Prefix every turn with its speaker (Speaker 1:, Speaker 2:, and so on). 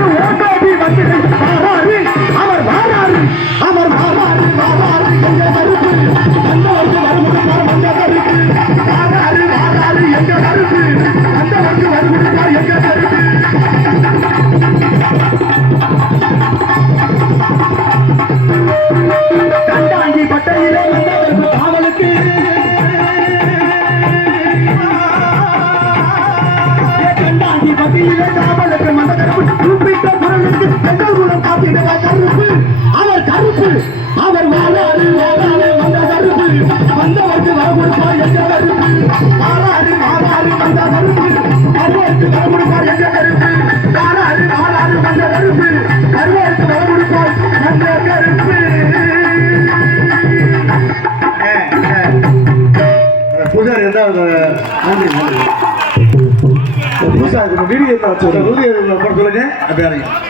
Speaker 1: அது குரலுக்கு எங்கள் குலம் கருப்பு. அவர் கருப்பு. அவர் வாழாறு வாழாறு வந்த கருப்பு. வந்தவருக்கு வரமுடிப்பார் என்ற கருப்பு. வாழாறு வாழாறு வந்த கருப்பு. வருவருக்கு வரமுடிப்பார் என்ற கருப்பு. வாழாறு வாழாறு வந்த கருப்பு. வருவருக்கு வரமுடிப்பார் என்ற கருப்பு.
Speaker 2: பூஜாரி ரெண்டாவது நன்றி நன்றி.
Speaker 1: புதுசா வீடியோ தான்
Speaker 2: ஒரு உறுதியை போட சொல்லுங்க? அப்படியே